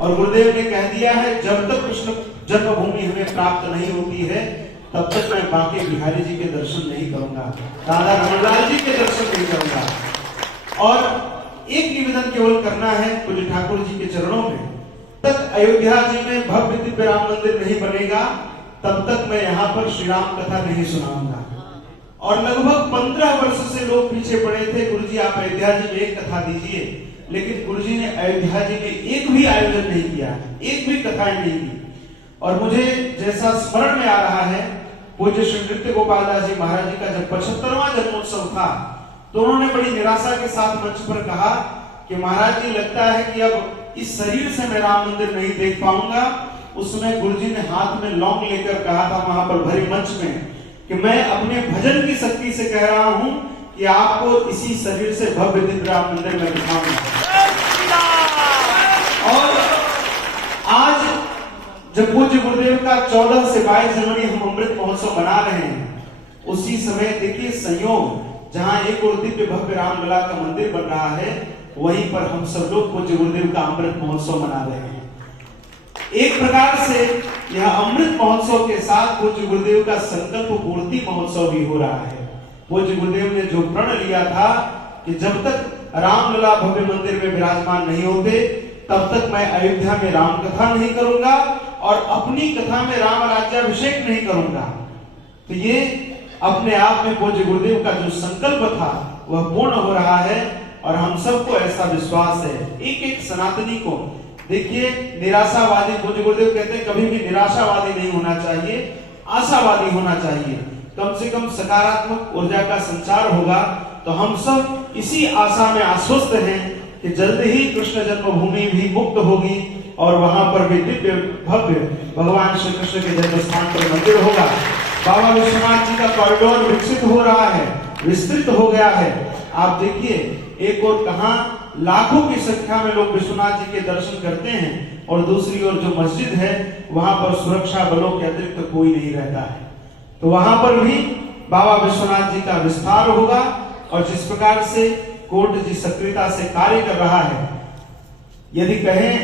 और गुरुदेव ने कह दिया है जब तक कृष्ण जन्मभूमि हमें प्राप्त नहीं होती है तब तक मैं बांके बिहारी जी के दर्शन नहीं करूंगा, राधा रमणलाल जी के दर्शन नहीं करूंगा। और एक निवेदन केवल करना है पूज्य ठाकुर जी के चरणों में, तक अयोध्या जी में भव्य दिव्य राम मंदिर नहीं बनेगा तब तक मैं यहाँ पर श्री राम कथा नहीं सुनाऊंगा। और लगभग 15 वर्ष से लोग पीछे पड़े थे, गुरु जी आप अयोध्या जी में एक कथा दीजिए, लेकिन गुरु जी ने अयोध्या जी में एक भी आयोजन नहीं किया, एक भी कथाएं नहीं की। और मुझे जैसा स्मरण में आ रहा है, पूज्य श्री नृत्य गोपाल दास जी महाराज जी का जब 75वां जन्मोत्सव था तो उन्होंने बड़ी निराशा के साथ मंच पर कहा कि महाराज जी लगता है कि अब इस शरीर से मैं राम मंदिर नहीं देख पाऊंगा। उसमें गुरुजी ने हाथ में लौंग लेकर कहा था वहां पर भरे मंच में कि मैं अपने भजन की शक्ति से कह रहा हूं कि आपको इसी शरीर से भव्य दिव्य राम मंदिर में दिखाऊंगा। और आज जब पूज्य गुरुदेव का 14 से 22 जनवरी हम अमृत महोत्सव मना रहे हैं, उसी समय देखिए संयोग, जहां एक और दिव्य भव्य रामलला का मंदिर बन रहा है, वहीं पर हम सब लोग पूज्य गुरुदेव का अमृत महोत्सव मना रहे हैं। एक प्रकार से यह अमृत महोत्सव के साथ पूज्य गुरुदेव का संकल्प पूर्ति महोत्सव भी हो रहा है। पूज्य गुरुदेव ने जो प्रण लिया था कि जब तक रामलला भव्य मंदिर में विराजमान नहीं होते तब तक मैं अयोध्या में राम कथा नहीं करूंगा और अपनी कथा में राम राज्याभिषेक नहीं करूंगा। तो ये अपने आप में पूज्य गुरुदेव का जो संकल्प था वह पूर्ण हो रहा है और हम सबको ऐसा विश्वास है। एक एक सनातनी को देखिए, निराशावादी, पूज्य गुरुदेव कहते हैं कभी भी निराशावादी नहीं होना चाहिए, आशावादी होना चाहिए। कम से कम सकारात्मक ऊर्जा का संचार होगा तो हम सब इसी आशा में आश्वस्त हैं कि जल्द ही कृष्ण जन्मभूमि भी मुक्त होगी और वहां पर भी दिव्य भव्य भगवान श्री कृष्ण के जन्म स्थान पर मंदिर होगा। बाबा विश्वनाथ जी का कॉरिडोर विकसित हो रहा है, विस्तृत हो गया है। आप देखिए, एक और कहां लाखों की संख्या में लोग विश्वनाथ जी के दर्शन करते हैं और दूसरी ओर जो मस्जिद है वहां पर सुरक्षा बलों के अतिरिक्त कोई नहीं रहता है। तो वहां पर भी बाबा विश्वनाथ जी का विस्तार होगा और जिस प्रकार से कोर्ट जी सक्रियता से कार्य कर रहा है, यदि कहें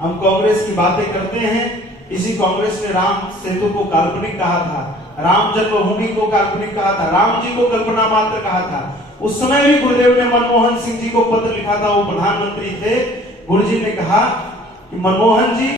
हम कांग्रेस की बातें करते हैं, इसी कांग्रेस ने राम सेतु को काल्पनिक कहा था, राम जन्मभूमि को काल्पनिक कहा था, राम जी को कल्पना मात्र कहा था। उस समय भी गुरुदेव ने मनमोहन सिंह जी को पत्र लिखा था, वो प्रधानमंत्री थे। गुरुजी ने कहा कि मनमोहन जी